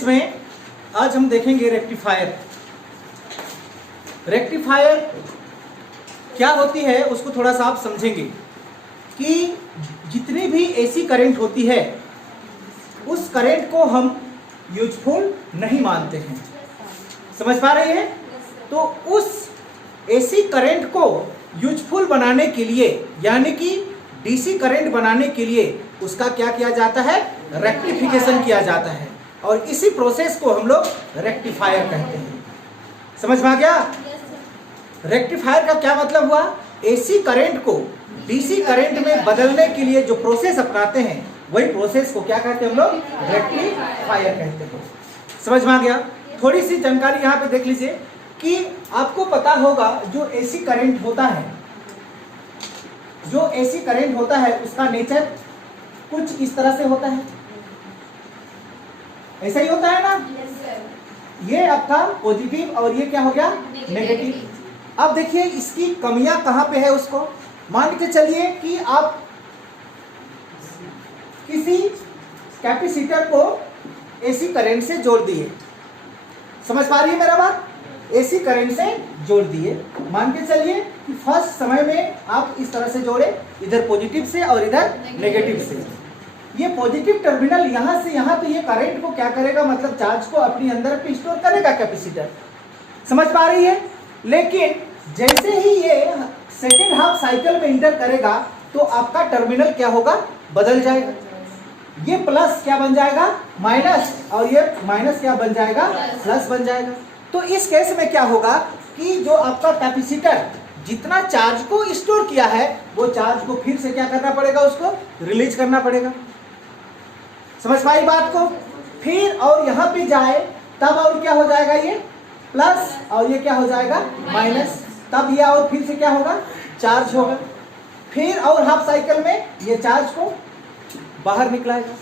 Physics में आज हम देखेंगे रेक्टिफायर। रेक्टिफायर क्या होती है उसको थोड़ा सा आप समझेंगे कि जितनी भी एसी करंट होती है उस करंट को हम यूजफुल नहीं मानते हैं। समझ पा रही है? तो उस एसी करंट को यूजफुल बनाने के लिए यानी कि डीसी करंट बनाने के लिए उसका क्या किया जाता है? रेक्टिफिकेशन किया जाता है और इसी प्रोसेस को हम लोग रेक्टिफायर कहते हैं। समझ में आ गया? रेक्टिफायर का क्या मतलब हुआ? एसी करंट को डीसी करंट में बदलने के लिए जो प्रोसेस अपनाते हैं वही प्रोसेस को क्या कहते हैं हम लोग? रेक्टिफायर कहते हैं। समझ में आ गया? थोड़ी सी जानकारी यहाँ पे देख लीजिए कि आपको पता होगा जो एसी करंट होता है, जो एसी करंट होता है उसका नेचर कुछ इस तरह से होता है। ऐसा ही होता है ना? ये आपका पॉजिटिव और ये क्या हो गया? नेगेटिव। अब देखिए इसकी कमियां कहां पे है उसको मान के चलिए कि आप किसी कैपेसिटर को एसी करंट से जोड़ दिए। समझ पा रही है मेरा बात? एसी करंट से जोड़ दिए, मान के चलिए कि फर्स्ट समय में आप इस तरह से जोड़े, इधर पॉजिटिव से और इधर नेगेटिव से। ये पॉजिटिव टर्मिनल यहाँ से यहाँ, तो ये करंट को क्या करेगा? मतलब चार्ज को अपनी अंदर पे स्टोर करेगा कैपेसिटर। समझ पा रही है? लेकिन जैसे ही ये सेकेंड हाफ साइकिल में इंटर करेगा तो आपका टर्मिनल क्या होगा? बदल जाएगा। ये प्लस क्या बन जाएगा? माइनस, और ये माइनस क्या बन जाएगा? प्लस बन जाएगा। तो इस केस में क्या होगा कि जो आपका कैपेसिटर जितना चार्ज को स्टोर किया है वो चार्ज को फिर से क्या करना पड़ेगा? उसको रिलीज करना पड़ेगा। समझ पाई बात को? फिर और यहाँ पे जाए तब और क्या हो जाएगा? ये प्लस और ये क्या हो जाएगा? माइनस। तब ये और फिर से क्या होगा? चार्ज होगा। फिर और हाफ साइकिल में ये चार्ज को बाहर निकलाएगा।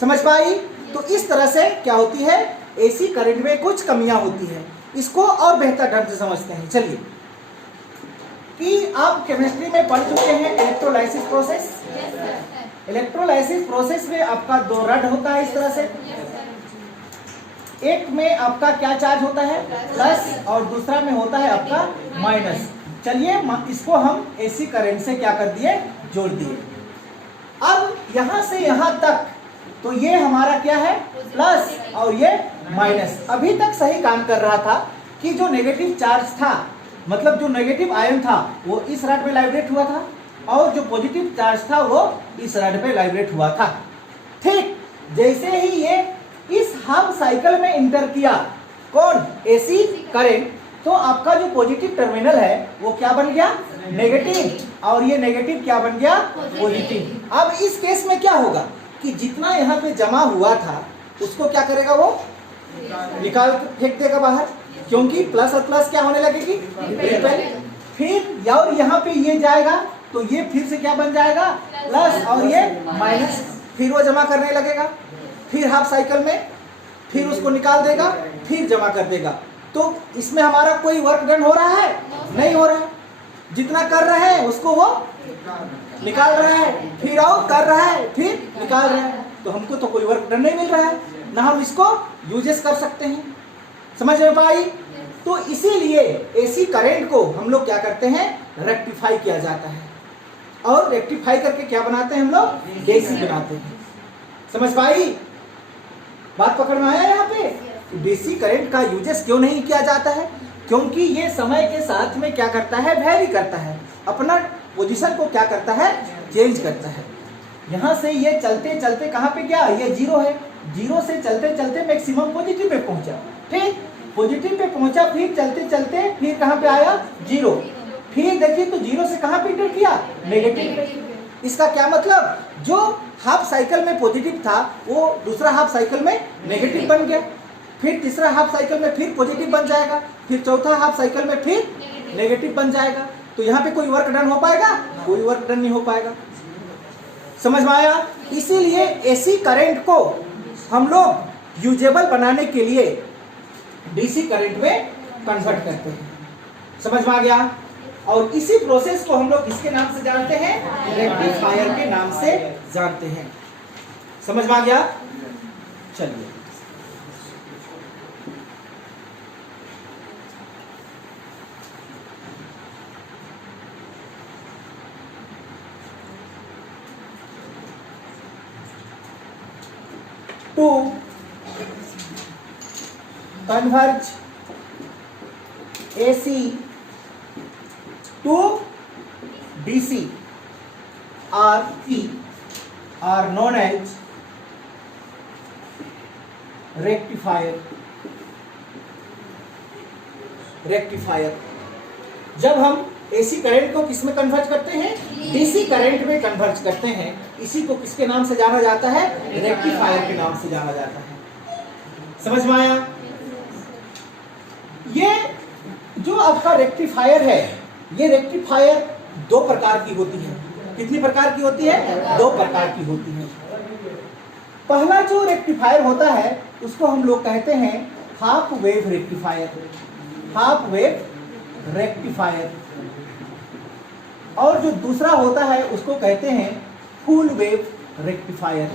समझ पाई? तो इस तरह से क्या होती है? एसी करंट में कुछ कमियां होती है। इसको और बेहतर ढंग से समझते हैं। चलिए कि आप केमिस्ट्री में पढ़ चुके हैं इलेक्ट्रोलाइसिस प्रोसेस। इलेक्ट्रोलाइसिस प्रोसेस में आपका दो रड होता है इस तरह से। एक में आपका क्या चार्ज होता है? प्लस, और दूसरा में होता है आपका माइनस। चलिए इसको हम एसी करंट से क्या कर दिए? जोड़ दिए। अब यहां से यहां तक तो ये हमारा क्या है? प्लस और ये माइनस। अभी तक सही काम कर रहा था कि जो नेगेटिव चार्ज था, मतलब जो नेगेटिव आयन था वो इस रड में वाइब्रेट हुआ था और जो पॉजिटिव चार्ज था वो इस रड पे वाइब्रेट हुआ था। ठीक जैसे ही ये इस हाफ साइकिल में इंटर किया कौन? एसी करंट, तो आपका जो पॉजिटिव टर्मिनल है वो क्या बन गया? नेगेटिव, और ये नेगेटिव क्या बन गया? पॉजिटिव। अब इस केस में क्या होगा कि जितना यहाँ पे जमा हुआ था उसको क्या करेगा? वो निकाल फेंक देगा बाहर, क्योंकि प्लस और प्लस क्या होने लगेगी? रिपेल। फिर और यहाँ पे ये जाएगा तो ये फिर से क्या बन जाएगा? प्लस, और ये माइनस। फिर वो जमा करने लगेगा, फिर हाफ साइकिल में, फिर उसको निकाल देगा, फिर जमा कर देगा। तो इसमें हमारा कोई वर्क डन हो रहा है? नहीं हो रहा है। जितना कर रहे हैं उसको वो निकाल रहा है, फिर और कर रहा है, फिर निकाल रहा है। तो हमको तो कोई वर्क डन नहीं मिल रहा है, ना हम इसको यूजेस कर सकते हैं। समझ में पाई? तो इसीलिए एसी करंट को हम लोग क्या करते हैं? रेक्टिफाई किया जाता है। और रेक्टिफाई करके क्या बनाते हैं हम लोग? डीसी बनाते हैं। समझ पाई? बात पकड़ में आया यहाँ पे? डीसी करंट का यूजेस क्यों नहीं किया जाता है? क्योंकि ये समय के साथ में क्या करता है? वेरी करता है, अपना पोजीशन को क्या करता है? चेंज करता है। यहाँ से ये चलते चलते कहाँ पे गया? ये जीरो है, जीरो से चलते चलते मैक्सिमम पॉजिटिव पे पहुंचा, फिर पॉजिटिव पे पहुंचा, फिर चलते चलते फिर कहाँ पे आया? जीरो। फिर देखिए तो जीरो से कहाँ पे इंटर किया? नेगेटिव। इसका क्या मतलब? जो हाफ साइकिल में पॉजिटिव था वो दूसरा हाफ साइकिल में नेगेटिव बन गया, फिर तीसरा हाफ साइकिल में फिर पॉजिटिव बन जाएगा, फिर चौथा हाफ साइकिल में फिर नेगेटिव बन जाएगा। तो यहाँ पे कोई वर्क डन हो पाएगा? कोई वर्क डन नहीं हो पाएगा। समझ में आया? इसीलिए एसी करंट को हम लोग यूजेबल बनाने के लिए डीसी करंट में कन्वर्ट करते हैं। समझ में आ गया? और इसी प्रोसेस को हम लोग किसके नाम से जानते हैं? रेक्टिफायर के नाम से जानते हैं। समझ में आ गया? चलिए to converge AC to DC are known as rectifier. जब हम AC करंट को किस में कन्वर्ज करते हैं? DC करंट में कन्वर्ज करते हैं। इसी को किसके नाम से जाना जाता है? रेक्टिफायर के नाम से जाना जाता है। समझ में आया? ये जो आपका रेक्टिफायर है, ये रेक्टिफायर दो प्रकार की होती है। कितनी प्रकार की होती है? दो प्रकार की होती है। पहला जो रेक्टिफायर होता है उसको हम लोग कहते हैं half wave rectifier. Half wave rectifier. और जो दूसरा होता है उसको कहते हैं फुल वेव रेक्टिफायर।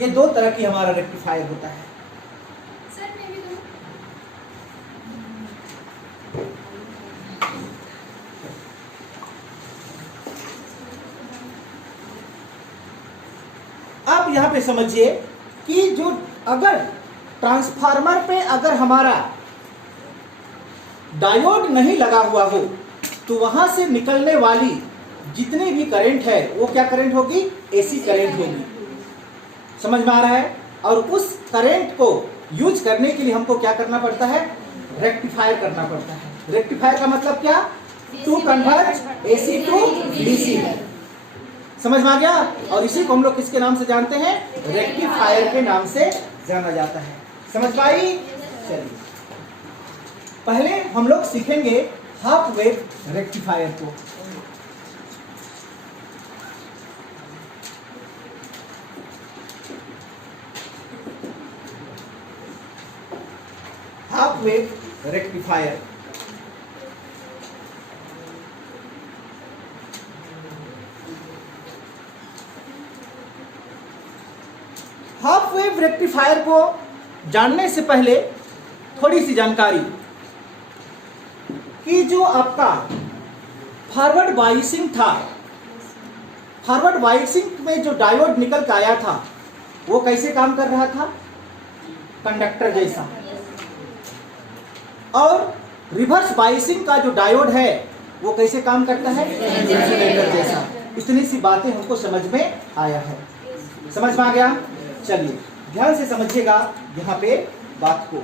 ये दो तरह की हमारा रेक्टिफायर होता है। आप यहां पे समझिए कि जो अगर ट्रांसफार्मर पे अगर हमारा डायोड नहीं लगा हुआ हो तो वहां से निकलने वाली जितनी भी करंट है वो क्या करंट होगी? AC करंट होगी। समझ में आ रहा है? और उस करंट को यूज करने के लिए हमको क्या करना पड़ता है? रेक्टिफायर करना पड़ता है। रेक्टिफायर का मतलब क्या? To convert AC to DC। समझ में आ गया? और इसी को हम लोग किसके नाम से जानते हैं? रेक्टिफायर के नाम से जाना जाता है। समझ पाई? चलिए पहले हम लोग सीखेंगे हाफ वेव रेक्टिफायर को। Half wave rectifier. Half wave rectifier को जानने से पहले थोड़ी सी जानकारी कि जो आपका फॉरवर्ड बायसिंग था, फॉरवर्ड बायसिंग में जो डायोड निकल के आया था वो कैसे काम कर रहा था? कंडक्टर जैसा। और रिवर्स बायसिंग का जो डायोड है वो कैसे काम करता है? इंसुलेटर जैसा। इतनी सी बातें हमको समझ में आया है। समझ में आ गया? चलिए ध्यान से समझिएगा यहाँ पे बात को।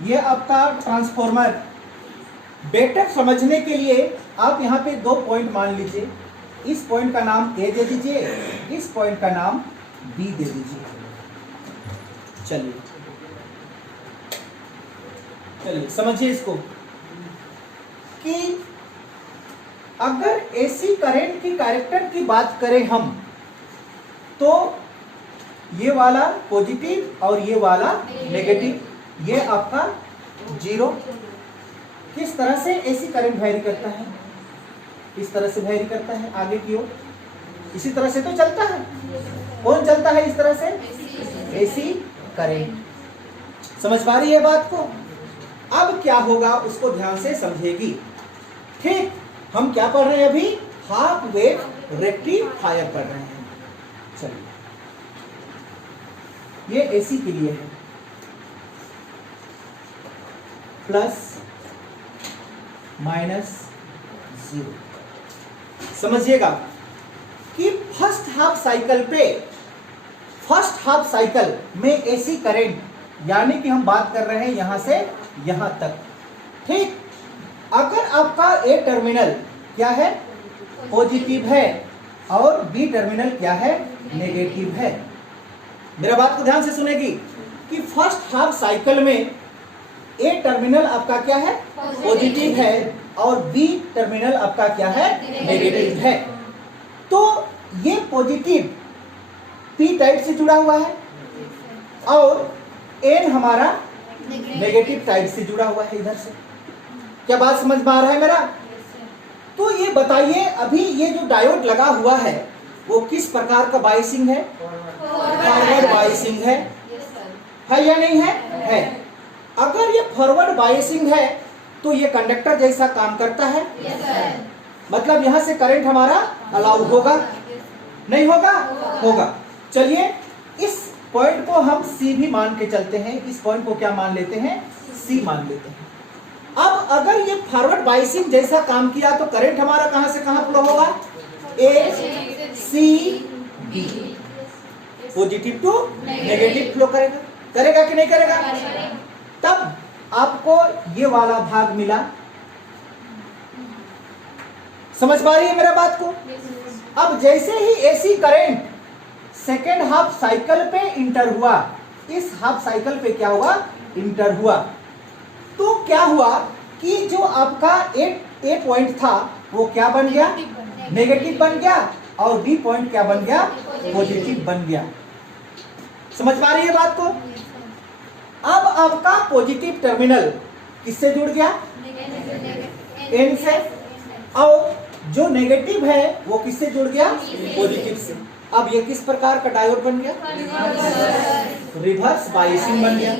ये आपका ट्रांसफॉर्मर बेटर समझने के लिए आप यहाँ पे दो पॉइंट मान लीजिए। इस पॉइंट का नाम A दे दीजिए, इस पॉइंट का नाम B दे दीजिए। चलिए समझिए इसको कि अगर AC करंट की कैरेक्टर की बात करें हम तो ये वाला पॉजिटिव और ये वाला नेगेटिव, ये आपका जीरो। किस तरह से AC करंट वेरी करता है? इस तरह से वेरी करता है आगे की ओर। इसी तरह से तो चलता है। कौन चलता है इस तरह से? AC current. समझ पा रही है बात को? अब क्या होगा उसको ध्यान से समझेगी। ठीक, हम क्या पढ़ रहे हैं अभी? हाफ वेव रेक्टिफायर पढ़ रहे हैं। चलिए ये AC के लिए है। Plus minus zero. समझिएगा कि फर्स्ट हाफ साइकिल में AC करंट, यानी कि हम बात कर रहे हैं यहां से यहां तक। ठीक, अगर आपका A टर्मिनल क्या है? पॉजिटिव है और B टर्मिनल क्या है? नेगेटिव है। मेरा बात को ध्यान से सुनेगी कि फर्स्ट हाफ साइकिल में A टर्मिनल आपका क्या है? पॉजिटिव है और B टर्मिनल आपका क्या है? नेगेटिव है। तो ये पॉजिटिव P टाइप से जुड़ा हुआ है और N हमारा नेगेटिव टाइप से जुड़ा हुआ है इधर से। क्या बात समझ में आ रहा है मेरा? तो ये बताइए, अभी ये जो डायोड लगा हुआ है वो किस प्रकार का बायसिंग है? फॉरवर्ड बायसिंग है या नहीं है? है। अगर ये फॉरवर्ड बायसिंग है तो ये कंडक्टर जैसा काम करता है। मतलब यहां से करंट हमारा अलाउ होगा, नहीं होगा? होगा। चलिए इस पॉइंट को हम सी भी मान के चलते हैं। इस पॉइंट को क्या मान लेते हैं? सी मान लेते हैं। अब अगर ये फॉरवर्ड बायसिंग जैसा काम किया तो करंट हमारा कहां से कहां फ्लो होगा? A C B, positive to negative flow करेगा। करेगा कि नहीं करेगा? तब आपको ये वाला भाग मिला। समझ पा रही है मेरा बात को? अब जैसे ही AC current second half cycle पे इंटर हुआ, इस हाफ साइकिल पे क्या हुआ? इंटर हुआ, तो क्या हुआ कि जो आपका ए पॉइंट था वो क्या बन गया? नेगेटिव बन गया, और बी पॉइंट क्या बन गया? पॉजिटिव बन गया। समझ पा रही है बात को? अब आपका पॉजिटिव टर्मिनल किससे जुड़ गया? एन से, और जो नेगेटिव है वो किससे जुड़ गया? पॉजिटिव से। अब ये किस प्रकार का डायोड बन गया? रिवर्स बायसिंग बन गया।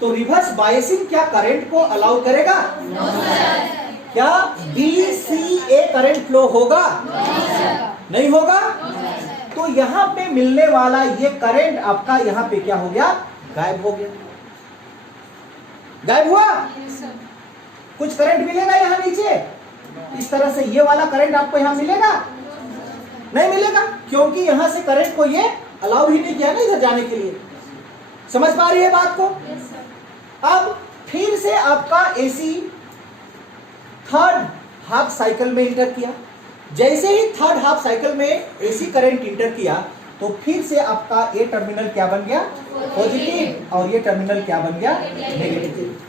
तो रिवर्स बायसिंग क्या करंट को अलाउ करेगा? क्या बी सी ए करंट फ्लो होगा? नहीं होगा। तो यहाँ पे मिलने वाला ये करंट आपका यहाँ पे क्या हो गया? गायब हो गया। गायब हुआ। कुछ करंट मिलेगा यहाँ नीचे इस तरह से? ये वाला करंट आपको यहाँ मिलेगा? नहीं मिलेगा, क्योंकि यहां से करंट को ये अलाउ ही नहीं किया ना इधर जाने के लिए। समझ पा रही है बात को? अब फिर से आपका एसी थर्ड हाफ साइकिल में इंटर किया। जैसे ही थर्ड हाफ साइकिल में एसी करंट इंटर किया तो फिर से आपका ए टर्मिनल क्या बन गया? पॉजिटिव, और ये टर्मिनल क्या बन गया? नेगेटिव।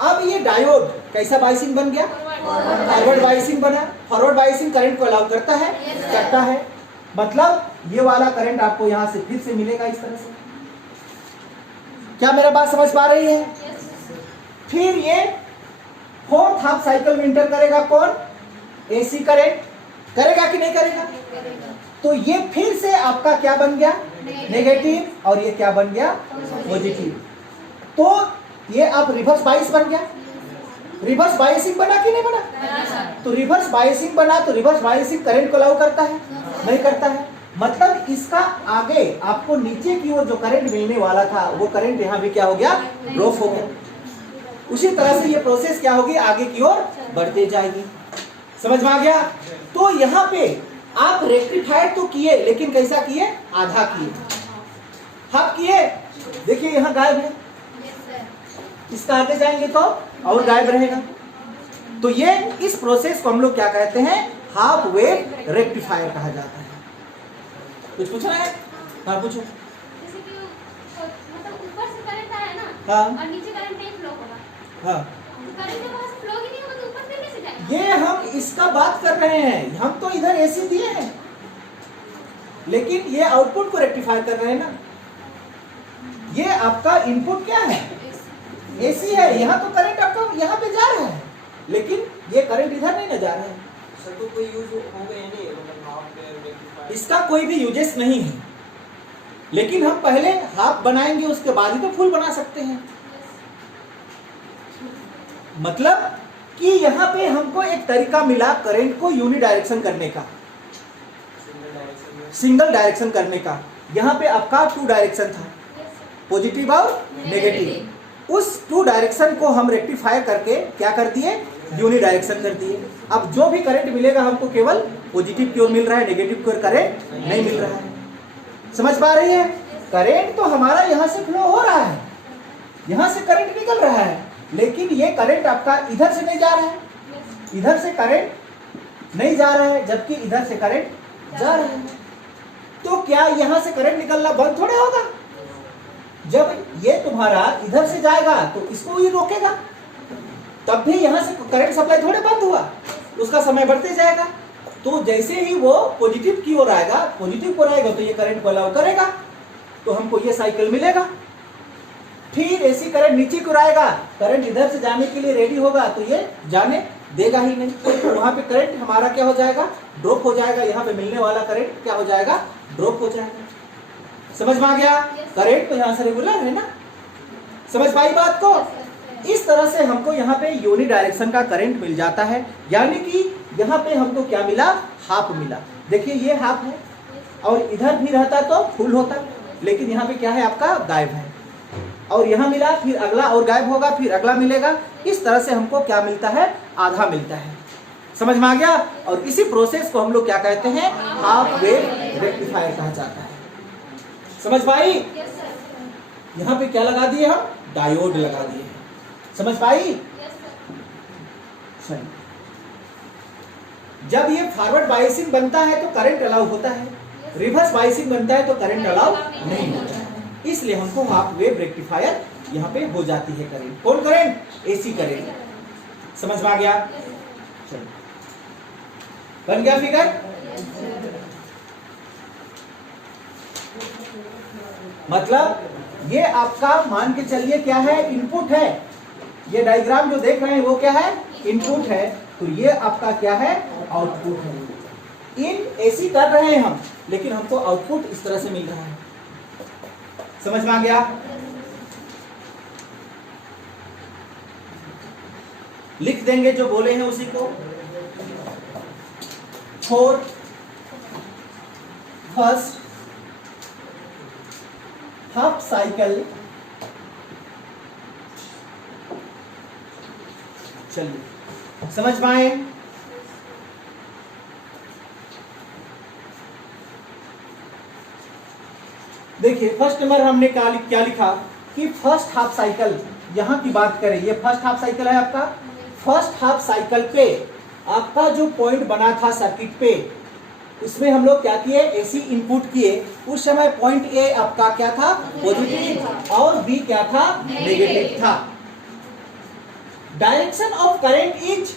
अब ये डायोड कैसा बायसिंग बन गया? फॉरवर्ड बायसिंग बना। फॉरवर्ड बायसिंग करंट को अलाउ करता है? करता है। मतलब ये वाला करंट आपको यहां से फिर से मिलेगा इस तरह से। क्या मेरा बात समझ पा रही है? फिर ये फोर्थ हाफ साइकिल में इंटर करेगा कौन? AC current. करेगा कि नहीं करेगा? तो ये फिर से आपका क्या बन गया? नेगेटिव, और ये क्या बन गया? पॉजिटिव। तो ये आप रिवर्स बायस बन गया। रिवर्स बायसिंग बना कि नहीं बना? तो रिवर्स बायसिंग बना तो रिवर्स बायसिंग करंट को अलाउ करता है? नहीं करता है। मतलब इसका आगे आपको नीचे की ओर जो करंट मिलने वाला था वो करंट यहाँ भी क्या हो गया? ड्रॉप हो गया। उसी तरह से ये प्रोसेस क्या होगी? आगे की ओर बढ़ते जाएगी। समझ में आ गया? तो यहाँ पे आप रेक्टिफायर तो किए, लेकिन कैसा किए? आधा किए। हाफ किए। देखिए यहाँ गायब है, इसका आगे जाएंगे तो और गायब रहेगा। तो ये इस प्रोसेस को हम लोग क्या कहते हैं? हाफ वेव रेक्टिफायर कहा जाता है। कुछ पूछना है? हाँ पूछो। जैसे कि मतलब ऊपर से करंट आया ना, हाँ, और नीचे करंट नहीं फ्लो होगा। हाँ, तो करंट वहां से फ्लो ही नहीं होगा तो ऊपर से कैसे जाएगा? ये हम इसका बात कर रहे हैं। हम तो इधर एसी दिए हैं, लेकिन ये आउटपुट को रेक्टिफाई कर रहे हैं ना। ये आपका इनपुट क्या है? एसी है। यहाँ तो करंट आपका यहाँ पे जा रहा है, लेकिन ये करंट इधर नहीं ना जा रहा है। तो कोई यूज होगा या नहीं? मतलब हाफ वेव रेक्टिफायर इसका कोई भी यूजेस नहीं है, लेकिन हम पहले हाफ बनाएंगे उसके बाद ही तो फुल बना सकते हैं। मतलब कि यहाँ पे हमको एक तरीका मिला करंट को यूनिडायरेक्शन करने का, सिंगल डायरेक्शन करने का। यहाँ पे आपका 2 डायरेक्शन था, पॉजिटिव और नेगेटिव। उस 2 डायरेक्शन को हम रेक्टिफाई करके क्या कर दिए? यूनिडायरेक्शन कर दिए। अब जो भी करंट मिलेगा हमको केवल पॉजिटिव की ओर मिल रहा है, नेगेटिव की ओर करंट नहीं मिल रहा है। समझ पा रही है? करंट तो हमारा यहाँ से फ्लो हो रहा है, यहाँ से करंट निकल रहा है, लेकिन ये करंट आपका इधर से नहीं जा रहा है। इधर से करंट नहीं जा रहा है, जबकि इधर से करंट जा रहा है। तो क्या यहाँ से करंट निकलना बंद थोड़े होगा? जब ये तुम्हारा इधर से जाएगा तो इसको ये रोकेगा, तब भी यहाँ से करंट सप्लाई थोड़े बंद हुआ, उसका समय बढ़ते जाएगा। तो जैसे ही वो पॉजिटिव की ओर आएगा, पॉजिटिव को आएगा तो ये करंट को अलाउ करेगा, तो हमको ये साइकिल मिलेगा। फिर फिर एसी करंट नीचे को आएगा, करंट इधर से जाने के लिए रेडी होगा तो ये जाने देगा ही नहीं, तो वहां पे करंट हमारा क्या हो जाएगा, ड्रॉप हो जाएगा। यहाँ पे मिलने वाला करंट क्या हो जाएगा, ड्रॉप हो जाएगा। समझ में आ गया? करंट तो यहाँ से रेगुलर है ना, समझ पाई बात को? इस तरह से हमको यहाँ पे यूनि डायरेक्शन का करंट मिल जाता है, यानी कि यहाँ पे हमको क्या मिला, हाफ मिला। देखिए ये हाफ है और इधर भी रहता तो फुल होता, लेकिन यहाँ पे क्या है आपका, गायब है। और यहाँ मिला, फिर अगला और गायब होगा, फिर अगला मिलेगा। इस तरह से हमको क्या मिलता है, आधा मिलता है। समझ में आ गया? और इसी प्रोसेस को हम लोग क्या कहते हैं, हाफ वेव रेक्टिफायर कहा जाता है। समझ पाई? यहाँ पे क्या लगा दिए हम, डायोड लगा दिए हैं। समझ पाई? सही। जब ये फॉरवर्ड बायसिंग बनता है तो करंट अलाउ होता है, रिवर्स बायसिंग बनता है तो करंट अलाउ नहीं होता है। इसलिए हमको हाफ वेव रेक्टिफायर यहाँ पे हो जाती है करंट। कौन करंट, एसी करंट। समझ में आ गया? चलो बन गया फिगर। मतलब ये आपका मान के चलिए क्या है, इनपुट है। ये डायग्राम जो देख रहे हैं वो क्या है, इनपुट है, तो ये आपका क्या है, आउटपुट है। इन एसी कर रहे हैं हम, लेकिन हमको आउटपुट इस तरह से मिल रहा है। समझ में आ गया? लिख देंगे जो बोले हैं उसी को। 4 फर्स्ट हाफ साइकिल, चलिए समझ पाए? देखिए फर्स्ट नंबर हमने क्या लिखा कि फर्स्ट हाफ साइकिल, यहां की बात करें, ये फर्स्ट हाफ साइकिल है आपका। फर्स्ट हाफ साइकिल पे आपका जो पॉइंट बना था सर्किट पे, उसमें हम लोग क्या किए, एसी इनपुट किए। उस समय पॉइंट ए आपका क्या था, पॉजिटिव, और बी क्या था, नेगेटिव था। डायरेक्शन ऑफ करंट इज,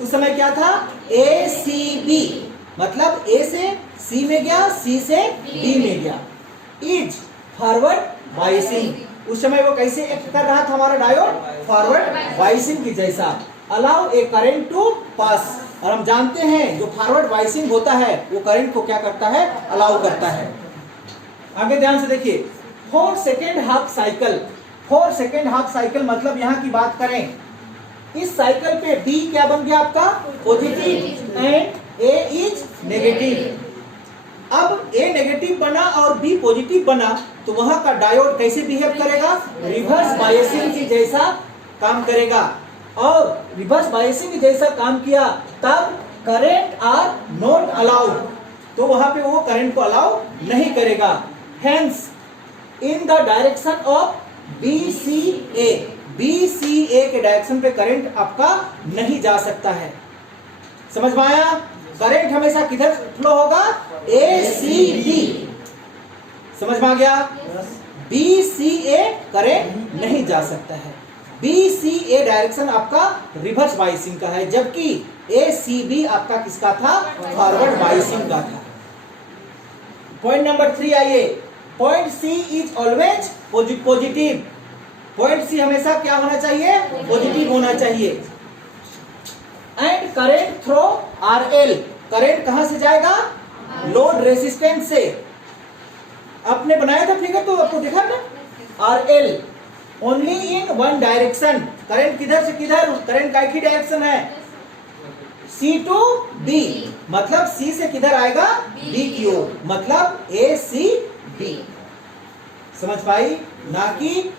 उस समय क्या था, ए सी बी, मतलब ए से सी में गया, सी से डी में गया। इज फॉरवर्ड बायसिंग, उस समय वो कैसे एक्ट कर रहा था हमारा डायोड, फॉरवर्ड बायसिंग की जैसा। अलाउ ए करंट टू पास, और हम जानते हैं जो फॉरवर्ड बायसिंग होता है वो करंट को क्या करता है, अलाउ करता है। आगे ध्यान से देखिए, 4 second half cycle. 4 second half cycle मतलब यहाँ की बात करें, इस साइकिल पे बी क्या बन गया आपका, positive, and A is negative. अब ए नेगेटिव बना और बी पॉजिटिव बना, तो वहां का डायोड कैसे बिहेव करेगा, रिवर्स बायसिंग की जैसा काम करेगा। और रिवर्स बायसिंग जैसा काम किया तब करंट आर नॉट अलाउड, तो वहां पे वो करंट को अलाउ नहीं करेगा। Hence in the direction of BCA, BCA के डायरेक्शन पे करंट आपका नहीं जा सकता है। समझ में आया? करंट हमेशा किधर फ्लो होगा, ACB। समझ में आ गया? BCA करंट नहीं जा सकता है। BCA डायरेक्शन आपका रिवर्स बायसिंग का है, जबकि ACB आपका किसका था, फॉरवर्ड बायसिंग का था। पॉइंट नंबर 3 आइए। Point C is always positive. Point C हमेशा क्या होना चाहिए, पॉजिटिव होना चाहिए। And current throw RL, current कहां से जाएगा, लोड रेसिस्टेंस से। आपने बनाया था फिगर तो आपको दिखा ना, RL only in one direction. Current किधर से किधर, करंट का एक ही डायरेक्शन है, C टू B, मतलब C से किधर आएगा, B की ओर, मतलब ACB। समझ पाई? ना कि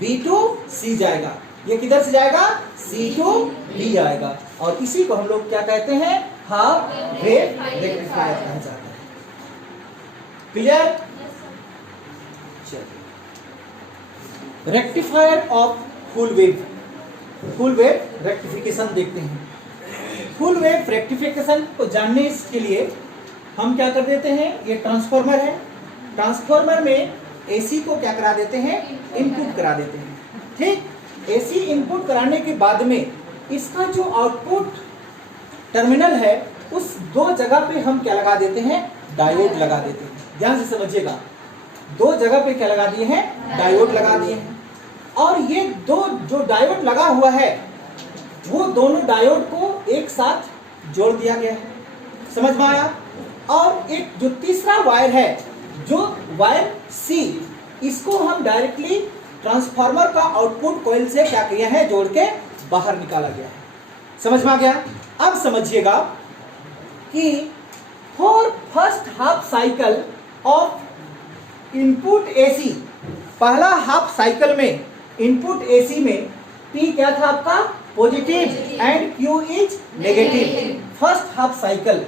B टू C जाएगा, ये किधर से जाएगा, C टू B जाएगा। और इसी को हम लोग क्या कहते हैं, हाफ वेव रेक्टिफायर कहा जाता है। Clear? Rectifier of full wave, full wave rectification देखते हैं। फुल वेव रेक्टिफिकेशन को जानने के लिए हम क्या कर देते हैं, ये ट्रांसफार्मर है, ट्रांसफार्मर में एसी को क्या करा देते हैं, इनपुट करा देते हैं। ठीक, एसी इनपुट कराने के बाद में इसका जो आउटपुट टर्मिनल है, उस 2 जगह पे हम क्या लगा देते हैं, डायोड लगा देते हैं। ध्यान से समझिएगा, 2 जगह पे क्या लगा दिए हैं, डायोड लगा दिए हैं। और ये दो जो डायोड लगा हुआ है वो दोनों डायोड को एक साथ जोड़ दिया गया है, समझ में आया। और एक जो तीसरा वायर है, जो वायर सी, इसको हम डायरेक्टली ट्रांसफार्मर का आउटपुट कॉइल से क्या किया है, जोड़ के बाहर निकाला गया है, समझ में आ गया। अब समझिएगा कि for first half cycle of input AC, पहला हाफ साइकिल में इनपुट एसी में P क्या था आपका, positive and Q is negative, first half cycle.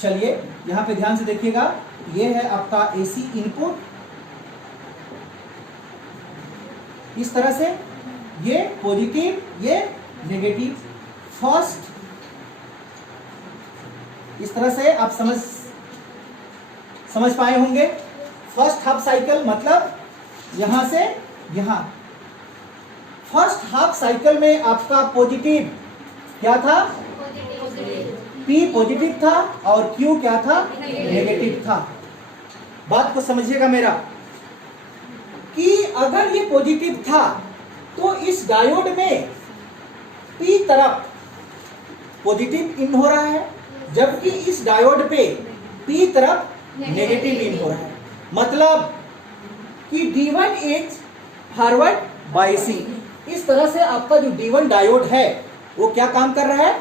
चलिए यहां पे ध्यान से देखिएगा, ये है आपका एसी इनपुट, इस तरह से ये पॉजिटिव ये नेगेटिव, फर्स्ट, इस तरह से आप समझ पाए होंगे। फर्स्ट हाफ साइकिल मतलब यहां से यहां, फर्स्ट हाफ साइकिल में आपका पॉजिटिव क्या था, P पॉजिटिव था और Q क्या था, नेगेटिव था। बात को समझिएगा मेरा, कि अगर ये पॉजिटिव था तो इस डायोड में P तरफ पॉजिटिव इन हो रहा है, जबकि इस डायोड पे P तरफ नेगेटिव इन हो रहा है। मतलब कि D1 इज फॉरवर्ड बायसिंग। इस तरह से आपका जो D1 डायोड है वो क्या काम कर रहा है,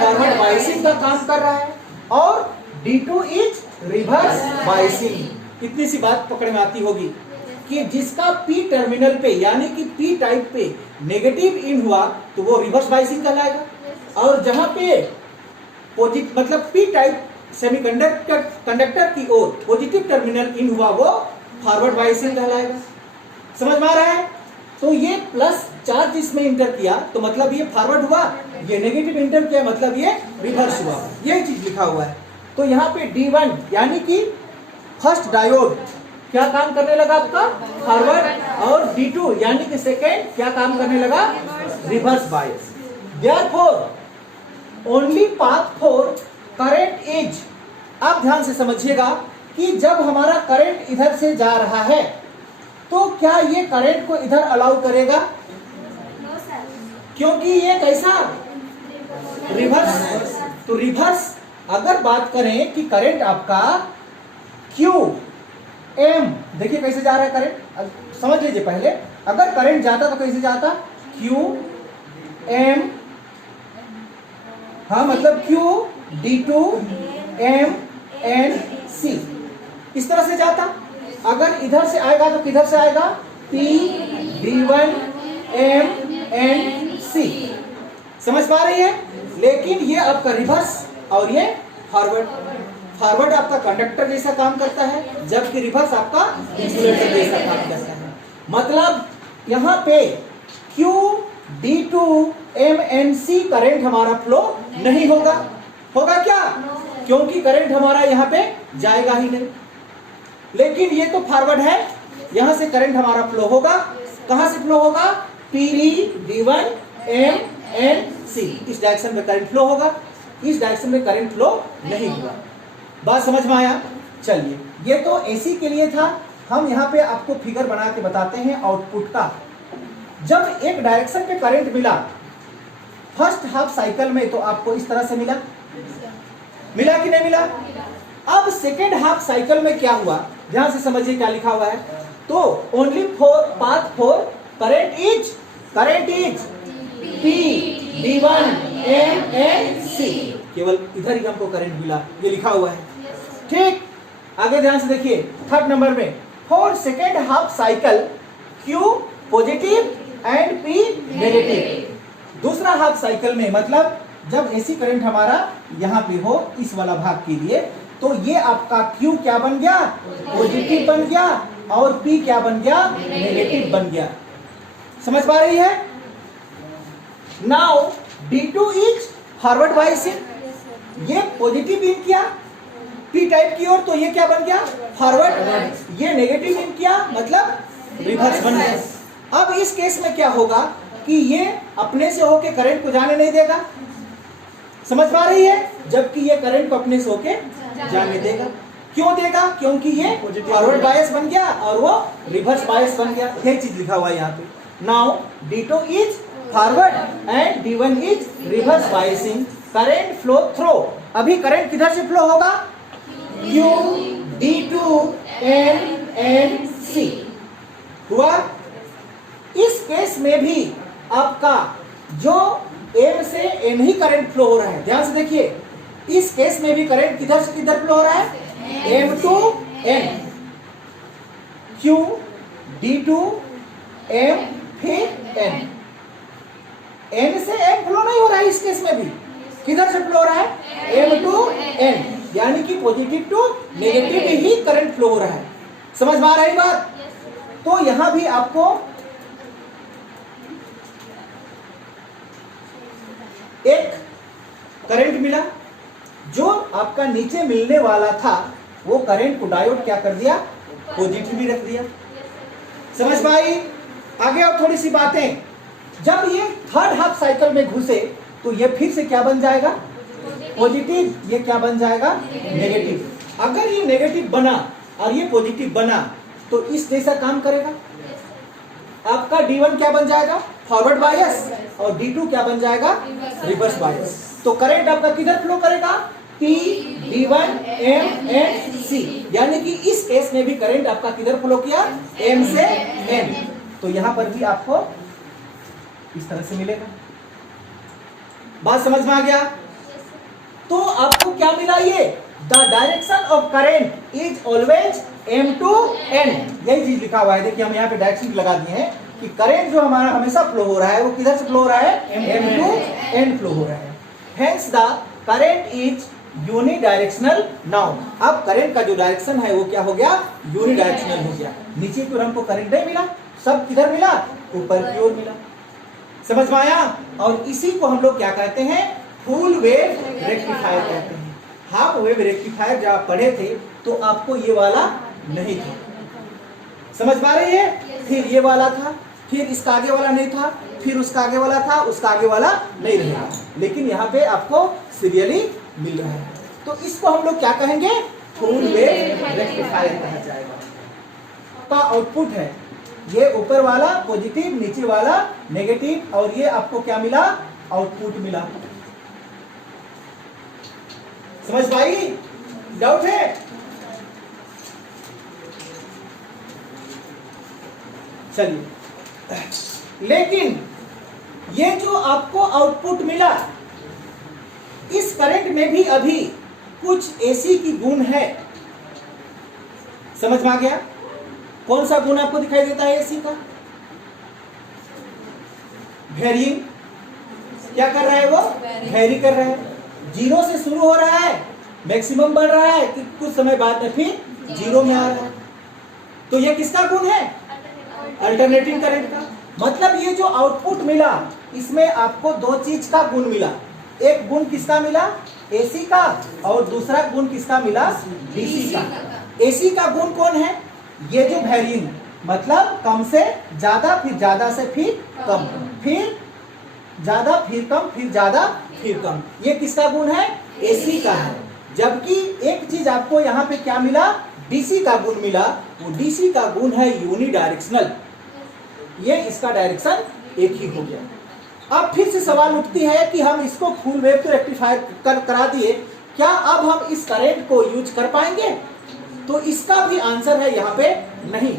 फॉरवर्ड बायसिंग का काम कर रहा है, और D2 इज रिवर्स बायसिंग। इतनी सी बात पकड़ में आती होगी कि जिसका P टर्मिनल पे यानी कि P टाइप पे नेगेटिव इन हुआ तो वो रिवर्स बायसिंग कहलाएगा, और जहां पे पॉजिटिव मतलब P टाइप सेमीकंडक्टर की ओर पॉजिटिव टर्मिनल इन हुआ वो फॉरवर्ड बायसिंग कहलाएगा, समझ में आ रहा है। तो ये प्लस चार्ज इसमें इंटर किया तो मतलब ये फॉरवर्ड हुआ, ये नेगेटिव इंटर किया मतलब ये रिवर्स हुआ, ये चीज लिखा हुआ है। तो यहाँ पे D1 यानी कि फर्स्ट डायोड क्या काम करने लगा आपका, फॉरवर्ड, और D2 यानी कि सेकेंड क्या काम करने लगा, reverse bias. Therefore only path for current is, आप ध्यान से समझिएगा कि जब हमारा करंट इधर से जा रहा है तो क्या ये करंट को इधर अलाउ करेगा, क्योंकि ये कैसा रिवर्स। तो रिवर्स अगर बात करें कि करंट आपका Q M, देखिए कैसे जा रहा है करंट, समझ लीजिए पहले, अगर करंट जाता तो कैसे जाता, Q M, हाँ मतलब Q D2 M N C, इस तरह से जाता। अगर इधर से आएगा तो किधर से आएगा, P D1 M N C, समझ पा रही है। लेकिन ये आपका रिवर्स और ये फॉरवर्ड, फॉरवर्ड आपका कंडक्टर जैसा काम करता है जबकि रिवर्स आपका इंसुलेटर जैसा काम करता है। मतलब यहाँ पे Q D2 M N C current हमारा फ्लो नहीं होगा, होगा क्या, क्योंकि करंट हमारा यहाँ पे जाएगा ही नहीं। लेकिन ये तो फॉरवर्ड है, यहां से करंट हमारा फ्लो होगा, कहां से फ्लो होगा, P D1 M N C, इस डायरेक्शन में करंट फ्लो होगा, इस डायरेक्शन में करंट फ्लो नहीं होगा। बात समझ में आया। चलिए ये तो एसी के लिए था, हम यहाँ पे आपको फिगर बना के बताते हैं आउटपुट का। जब एक डायरेक्शन पे करंट मिला फर्स्ट हाफ साइकिल में तो आपको इस तरह से मिला, मिला कि नहीं मिला। अब सेकेंड हाफ साइकिल में क्या हुआ, ध्यान से समझिए क्या लिखा हुआ है। तो only for path for current is P D1 M N C, केवल इधर ही हमको करंट मिला, ये लिखा हुआ है, ठीक। आगे ध्यान से देखिए, थर्ड नंबर में for second half cycle Q positive and P negative. दूसरा हाफ साइकिल में मतलब जब एसी करंट हमारा यहाँ पे हो इस वाला भाग के लिए, तो ये आपका Q क्या बन गया, पॉजिटिव बन गया, और P क्या बन गया, नेगेटिव बन गया। समझ पा रही है। Now D2 is forward biasing, ये पॉजिटिव इन किया P टाइप की ओर, तो ये क्या बन गया, फॉरवर्ड। ये नेगेटिव इन किया मतलब रिवर्स बन गया। अब इस केस में क्या होगा कि ये अपने से होके करंट को जाने नहीं देगा, समझ पा रही है, जबकि ये करंट को अपने से होके जाने देगा। क्यों देगा, क्योंकि ये फॉरवर्ड बायस बन गया और वो रिवर्स बायस बन गया। यही चीज लिखा हुआ है यहाँ पे। Now D2 is forward and D1 is reverse biasing. Current flow through, अभी करंट किधर से फ्लो होगा? Q D2 N C हुआ। इस केस में भी आपका जो M से N ही करंट फ्लो हो रहा है। ध्यान से देखिए, इस केस में भी करंट किधर से किधर फ्लो हो रहा है? M to N, Q D2 M फिर N। N से M फ्लो नहीं हो रहा है इस केस में भी, किधर से फ्लो हो रहा है? M to N, यानी कि पॉजिटिव टू नेगेटिव ही करंट फ्लो हो रहा है। समझ में आ रही बात? तो यहां भी आपको एक करंट मिला, जो आपका नीचे मिलने वाला था वो करंट को डायोड क्या कर दिया? पॉजिटिव भी रख दिया। समझ में आई? आगे और थोड़ी सी बातें, जब ये थर्ड हाफ साइकिल में घुसे तो ये फिर से क्या बन जाएगा? पॉजिटिव। ये क्या बन जाएगा? नेगेटिव। अगर ये नेगेटिव बना और ये पॉजिटिव बना तो इस जैसा काम करेगा। आपका D1 क्या बन जाएगा? फॉरवर्ड बायस, और D2 क्या बन जाएगा? Reverse bias. तो करंट आपका किधर फ्लो करेगा? P D1 M N C, यानी कि इस केस में भी करंट आपका किधर फ्लो किया? M से N। तो यहां पर भी आपको इस तरह से मिलेगा। बात समझ में आ गया? तो आपको क्या मिला? ये the direction of current is always M to N, यही चीज लिखा हुआ है। देखिए हम यहाँ पे डायरेक्शन लगा दिए हैं कि करंट जो हमारा हमेशा फ्लो हो रहा है वो किधर से फ्लो हो रहा है? M to N फ्लो हो रहा है। Hence the current is unidirectional now. अब करंट का जो डायरेक्शन है वो क्या हो गया? यूनिडायरेक्शनल हो गया। नीचे की ओर हमको करंट नहीं मिला, सब किधर मिला? ऊपर की ओर मिला। समझ में आया? और इसी को हम लोग क्या कहते हैं? फुल वेव रेक्टिफायर कहते हैं। हाफ वेव रेक्टिफायर जब आप पढ़े थे तो आपको ये वाला नहीं था। समझ पा रही है? फिर ये वाला था, फिर इसका आगे वाला नहीं था, फिर उसका आगे वाला था, उसका आगे वाला नहीं रहेगा, लेकिन यहाँ पे आपको सीरियली मिल रहा है। तो इसको हम लोग क्या कहेंगे? फुल वेव रेक्टिफायर कहा जाएगा। का आउटपुट है ये ऊपर वाला पॉजिटिव, नीचे वाला नेगेटिव, और ये आपको क्या मिला? आउटपुट मिला। समझ पाई? डाउट है? चलिए, लेकिन ये जो आपको आउटपुट मिला, इस करंट में भी अभी कुछ एसी की गुण है। समझ में आ गया? कौन सा गुण आपको दिखाई देता है एसी का? वेरिंग। क्या कर रहा है वो? वेरी कर रहा है। जीरो से शुरू हो रहा है, मैक्सिमम बढ़ रहा है, कि कुछ समय बाद में फिर जीरो में आ रहा है। तो ये किसका गुण है? अल्टरनेटिंग करंट का। मतलब ये जो आउटपुट मिला इसमें आपको दो चीज का गुण मिला। एक गुण किसका मिला? एसी का, और दूसरा गुण किसका मिला? डीसी का। एसी का गुण कौन है? ये जो वेरिंग, मतलब कम से ज्यादा, फिर ज्यादा से फिर कम, फिर ज्यादा फिर कम, फिर ज्यादा फिर कम, ये किसका गुण है? एसी का है। जबकि एक चीज आपको यहाँ पे क्या मिला? डीसी का गुण मिला। वो डीसी का गुण है यूनिडायरेक्शनल। ये इसका डायरेक्शन एक ही हो गया। अब फिर से सवाल उठती है कि हम इसको फुल वेव तो रेक्टिफायर करा दिए, क्या अब हम इस करंट को यूज कर पाएंगे? तो इसका भी आंसर है यहाँ पे नहीं।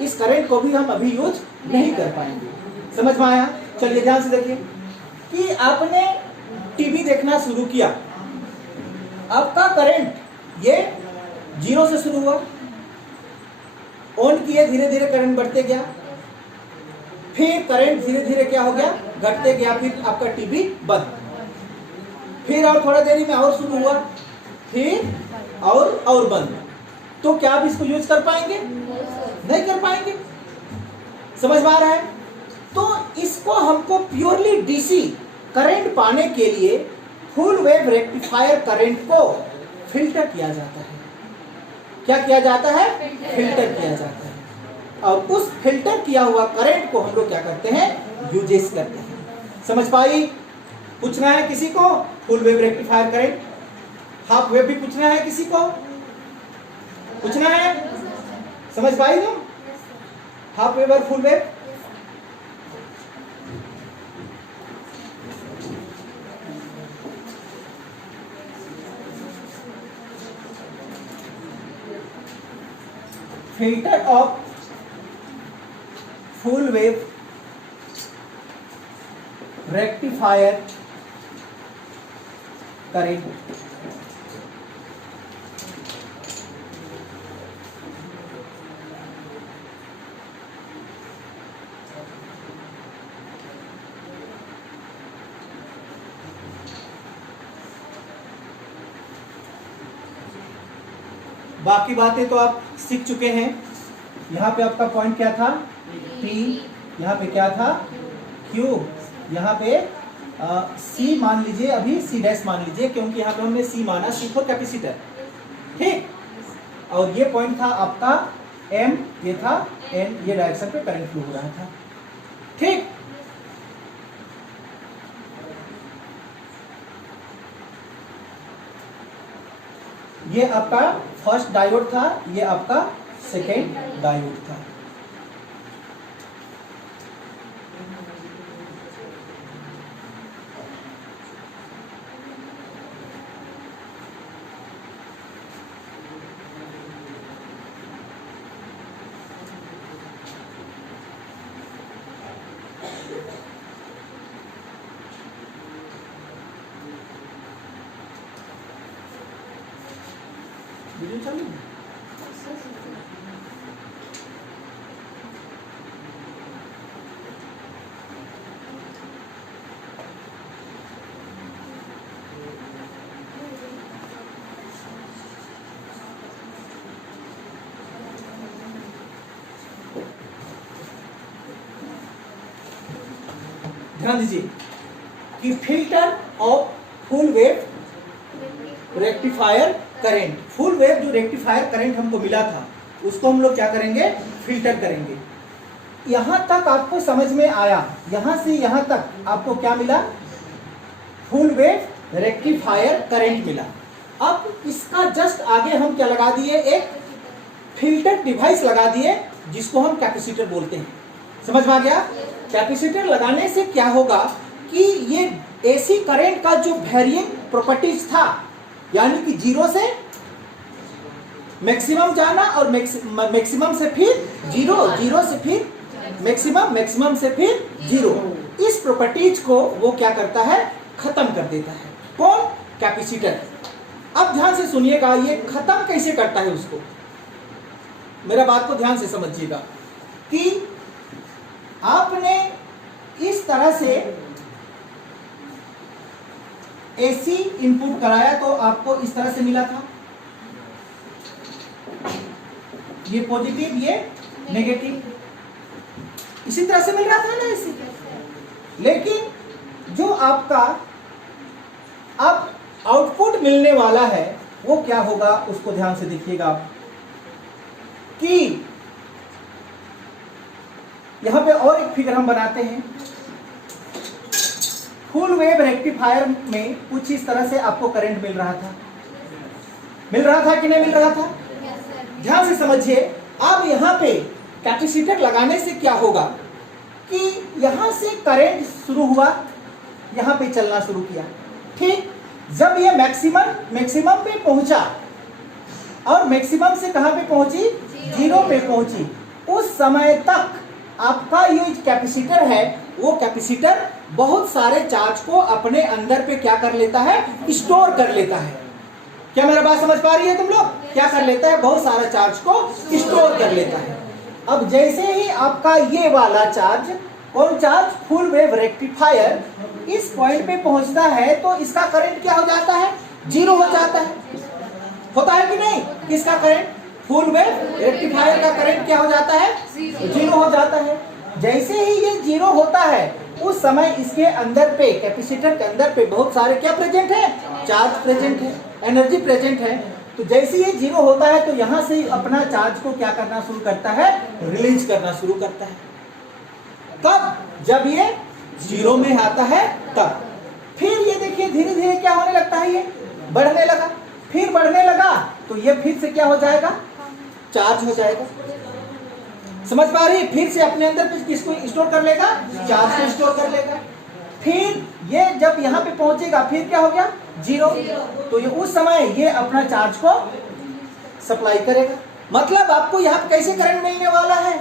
इस करंट को भी हम अभी यूज नहीं कर पाएंगे। समझ में आया? चलिए ध्यान से देखिए कि आपने टीवी देखना शुरू किया, आपका करंट ये जीरो से शुरू हुआ, ऑन किए, धीरे धीरे करंट बढ़ते गया, फिर करंट धीरे धीरे क्या हो गया? घटते गया, फिर आपका टीवी बंद, फिर और थोड़ा देरी में और शुरू हुआ, फिर और बंद। तो क्या आप इसको यूज कर पाएंगे? नहीं कर पाएंगे। समझ में आ रहा है? तो इसको हमको प्योरली डीसी करंट पाने के लिए फुल वेव रेक्टिफायर करंट को फिल्टर किया जाता है। क्या किया जाता है? फिल्टर किया जाता है। और उस फिल्टर किया हुआ करंट को हम लोग क्या करते हैं? यूजेस करते हैं। समझ पाई? पूछना है किसी को? Full wave rectifier current, half wave भी पूछना है किसी को? पूछना है? समझ पाई तुम? हाफ वेव और full wave filter of full wave rectifier current. बाकी बातें तो आप सीख चुके हैं। यहाँ पे आपका पॉइंट क्या था? P, यहाँ पे क्या था? Q, यहाँ पे C मान लीजिए, अभी C डैश मान लीजिए, क्योंकि यहाँ पे हमने C माना, C फॉर कैपेसिटर, ठीक। और ये पॉइंट था आपका M, ये था N, ये डायरेक्शन पे करंट फ्लो हो रहा था, ठीक। ये आपका फर्स्ट डायोड था, ये आपका सेकेंड डायोड था। वीडियो चालू है? ध्यान दीजिए कि filter of full wave rectifier current, full wave जो रेक्टिफायर करंट हमको मिला था उसको हम लोग क्या करेंगे? फिल्टर करेंगे। यहां तक आपको समझ में आया? यहां से यहां तक आपको क्या मिला? फुल वेव रेक्टिफायर करंट मिला। अब इसका जस्ट आगे हम क्या लगा दिए? एक फिल्टर डिवाइस लगा दिए जिसको हम कैपेसिटर बोलते हैं। समझ में आ गया? कैपेसिटर लगाने से क्या होगा कि ये एसी करंट का जो वेरिएंट प्रॉपर्टीज था, यानी कि जीरो से मैक्सिमम जाना और मैक्सिमम से फिर जीरो, जीरो से फिर मैक्सिमम, मैक्सिमम से फिर जीरो, इस प्रॉपर्टीज को वो क्या करता है? खत्म कर देता है। कौन? कैपेसिटर। अब ध्यान से सुनिएगा, ये खत्म कैसे करता है उसको, मेरा बात को ध्यान से समझिएगा कि आपने इस तरह से एसी इनपुट कराया तो आपको इस तरह से मिला था, ये पॉजिटिव, ये नेगेटिव, इसी तरह से मिल रहा था ना एसी। लेकिन जो आपका अब आउटपुट मिलने वाला है वो क्या होगा, उसको ध्यान से देखिएगा आप कि यहां पे और एक फिगर हम बनाते हैं। फुल वेव रेक्टिफायर में कुछ इस तरह से आपको करंट मिल रहा था, मिल रहा था कि नहीं मिल रहा था? ध्यान से समझिए। अब यहाँ पे कैपेसिटर लगाने से क्या होगा कि यहां से करंट शुरू हुआ, यहां पे चलना शुरू किया, ठीक। जब ये मैक्सिमम पे पहुंचा और मैक्सिमम से कहां पे पहुंची? जीरो पे पहुंची। उस समय तक आपका ये कैपेसिटर है, वो कैपेसिटर बहुत सारे चार्ज को अपने अंदर पे क्या कर लेता है? स्टोर कर लेता है। क्या मेरा बात समझ पा रही है तुम लोग? क्या कर लेता है? बहुत सारा चार्ज को स्टोर कर लेता है। अब जैसे ही आपका ये वाला चार्ज, कौन चार्ज? फुल वेव रेक्टिफायर इस पॉइंट पे पहुंचता है तो इसका करंट क्या हो जाता है? जीरो हो जाता है। होता है कि नहीं? किसका करंट? फुल वेव रेक्टिफायर का करंट क्या हो जाता है? जीरो हो जाता है। जैसे ही ये जीरो होता है उस समय इसके अंदर पे, कैपेसिटर के अंदर पे बहुत सारे क्या प्रेजेंट है? चार्ज प्रेजेंट है, एनर्जी प्रेजेंट है। तो जैसे ये जीरो होता है तो यहां से अपना चार्ज को क्या करना शुरू करता है? रिलीज करना शुरू करता है। कब? जब ये जीरो में आता है तब। फिर ये देखिए धीरे धीरे क्या होने लगता है? ये बढ़ने लगा, फिर बढ़ने लगा तो ये फिर से क्या हो जाएगा? चार्ज हो जाएगा। समझ पा रही? फिर से अपने अंदर किसको स्टोर कर लेगा? चार्ज को स्टोर कर लेगा। फिर ये जब यहाँ पे पहुंचेगा फिर क्या हो गया? जीरो। तो ये उस समय ये अपना चार्ज को सप्लाई करेगा। मतलब आपको यहाँ पे कैसे करंट मिलने वाला है,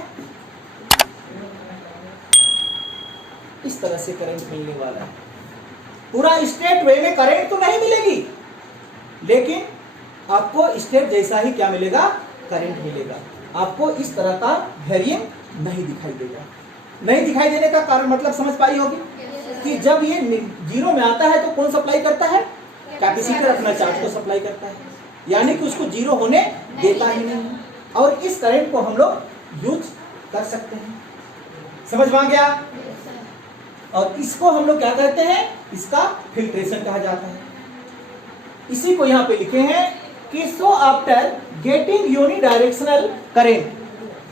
इस तरह से करंट मिलने वाला है। पूरा स्ट्रेट वे में करंट तो नहीं मिलेगी, लेकिन आपको स्टेप जैसा ही क्या मिलेगा, करंट मिलेगा। आपको इस तरह का वेरिएंट नहीं दिखाई देगा। नहीं दिखाई देने का कारण मतलब समझ पाई होगी कि जब ये जीरो में आता है तो कौन सप्लाई करता है, कैपेसिटर अपना चार्ज को सप्लाई करता है, यानी कि उसको जीरो होने देता ही नहीं। और इस करंट को हम लोग यूज कर सकते हैं। समझ में आ गया? और इसको हम लोग क्या कहते हैं, इसका फिल्ट्रेशन कहा जाता है। इसी को यहाँ पे लिखे हैं कि so after getting unidirectional current,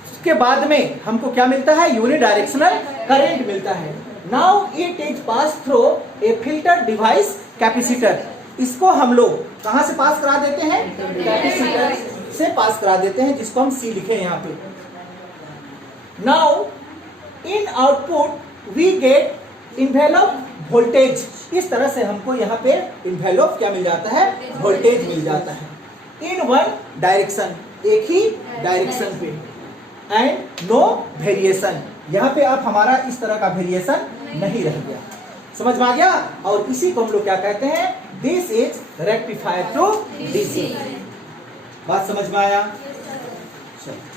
उसके बाद में हमको क्या मिलता है, यूनिडायरेक्शनल करंट मिलता है। Now it is pass through a filter device capacitor. इसको हम लोग कहां से पास करा देते हैं, कैपेसिटर से पास करा देते हैं, जिसको हम सी लिखे यहाँ पे। Now in output we get envelope voltage. इस तरह से हमको यहाँ पे इन्वेलप क्या मिल जाता है, वोल्टेज मिल जाता है इन वन डायरेक्शन, एक ही डायरेक्शन पे, एंड नो वेरिएशन। यहाँ पे आप हमारा इस तरह का वेरिएशन नहीं रह गया। समझ में आ गया? और इसी को हम लोग क्या कहते हैं, this is rectifier to DC. बात समझ में आया? चलो।